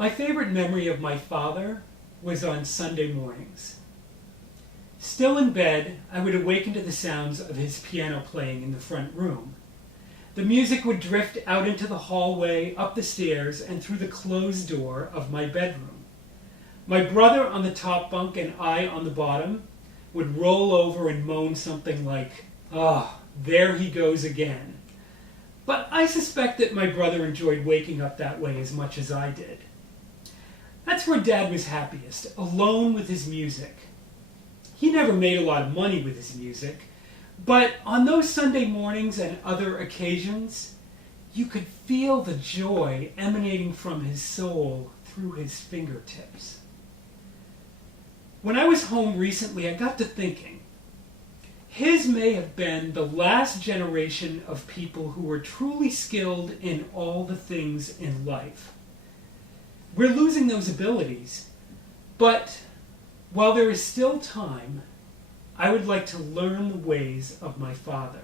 My favorite memory of my father was on Sunday mornings. Still in bed, I would awaken to the sounds of his piano playing in the front room. The music would drift out into the hallway, up the stairs, and through the closed door of my bedroom. My brother on the top bunk and I on the bottom would roll over and moan something like, "Ah, there he goes again." But I suspect that my brother enjoyed waking up that way as much as I did. That's where Dad was happiest, alone with his music. He never made a lot of money with his music, but on those Sunday mornings and other occasions, you could feel the joy emanating from his soul through his fingertips. When I was home recently, I got to thinking, his may have been the last generation of people who were truly skilled in all the things in life. We're losing those abilities, but while there is still time, I would like to learn the ways of my father.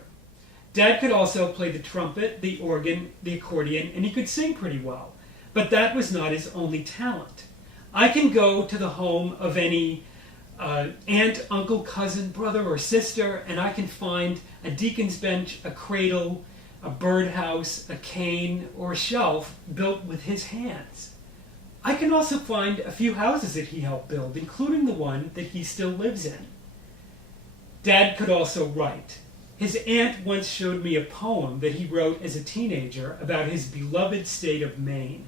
Dad could also play the trumpet, the organ, the accordion, and he could sing pretty well, but that was not his only talent. I can go to the home of any aunt, uncle, cousin, brother, or sister, and I can find a deacon's bench, a cradle, a birdhouse, a cane, or a shelf built with his hands. I can also find a few houses that he helped build, including the one that he still lives in. Dad could also write. His aunt once showed me a poem that he wrote as a teenager about his beloved state of Maine.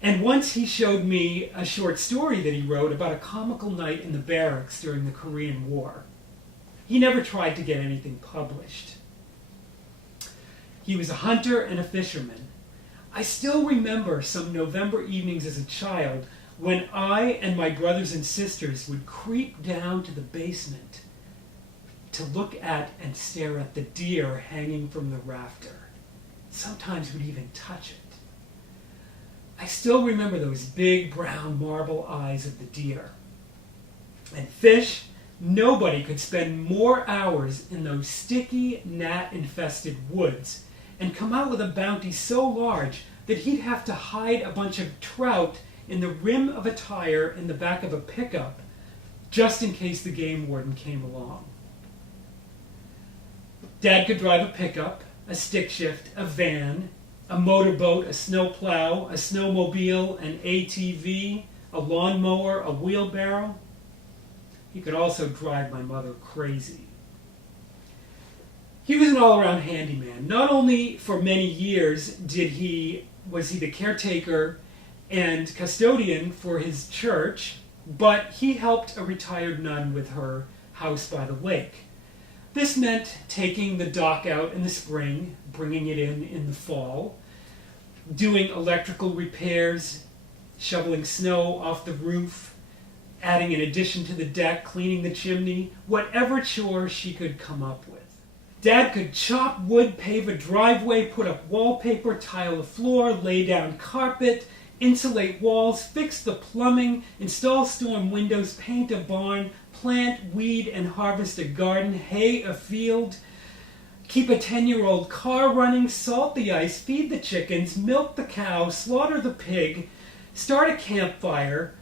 And once he showed me a short story that he wrote about a comical night in the barracks during the Korean War. He never tried to get anything published. He was a hunter and a fisherman. I still remember some November evenings as a child when I and my brothers and sisters would creep down to the basement to look at and stare at the deer hanging from the rafter. Sometimes we'd even touch it. I still remember those big brown marble eyes of the deer. And fish, nobody could spend more hours in those sticky, gnat-infested woods and come out with a bounty so large that he'd have to hide a bunch of trout in the rim of a tire in the back of a pickup just in case the game warden came along. Dad could drive a pickup, a stick shift, a van, a motorboat, a snowplow, a snowmobile, an ATV, a lawnmower, a wheelbarrow. He could also drive my mother crazy. He was an all-around handyman. Not only for many years was he the caretaker and custodian for his church, but he helped a retired nun with her house by the lake. This meant taking the dock out in the spring, bringing it in the fall, doing electrical repairs, shoveling snow off the roof, adding an addition to the deck, cleaning the chimney, whatever chore she could come up with. Dad could chop wood, pave a driveway, put up wallpaper, tile the floor, lay down carpet, insulate walls, fix the plumbing, install storm windows, paint a barn, plant, weed, and harvest a garden, hay a field, keep a 10-year-old car running, salt the ice, feed the chickens, milk the cow, slaughter the pig, start a campfire,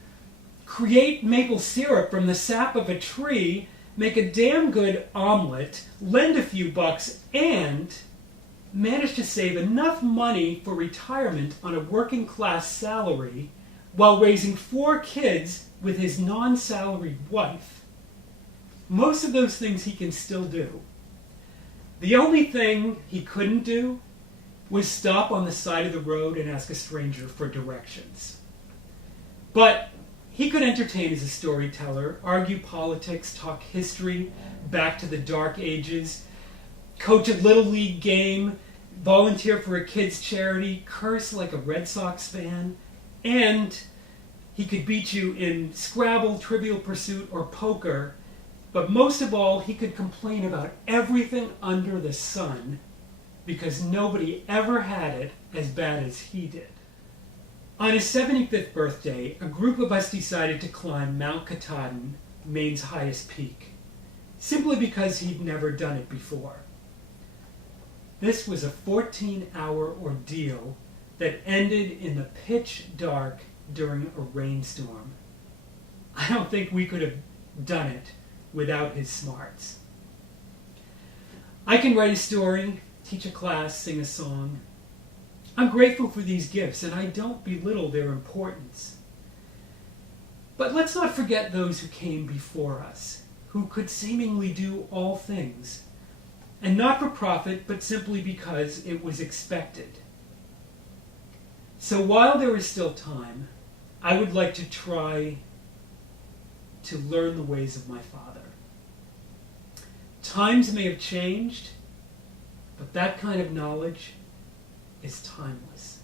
create maple syrup from the sap of a tree, make a damn good omelet, lend a few bucks, and manage to save enough money for retirement on a working-class salary while raising 4 kids with his non-salaried wife. Most of those things he can still do. The only thing he couldn't do was stop on the side of the road and ask a stranger for directions. But he could entertain as a storyteller, argue politics, talk history back to the Dark Ages, coach a Little League game, volunteer for a kids' charity, curse like a Red Sox fan, and he could beat you in Scrabble, Trivial Pursuit, or poker. But most of all, he could complain about everything under the sun because nobody ever had it as bad as he did. On his 75th birthday, a group of us decided to climb Mount Katahdin, Maine's highest peak, simply because he'd never done it before. This was a 14-hour ordeal that ended in the pitch dark during a rainstorm. I don't think we could have done it without his smarts. I can write a story, teach a class, sing a song. I'm grateful for these gifts, and I don't belittle their importance. But let's not forget those who came before us, who could seemingly do all things, and not for profit, but simply because it was expected. So while there is still time, I would like to try to learn the ways of my Father. Times may have changed, but that kind of knowledge is timeless.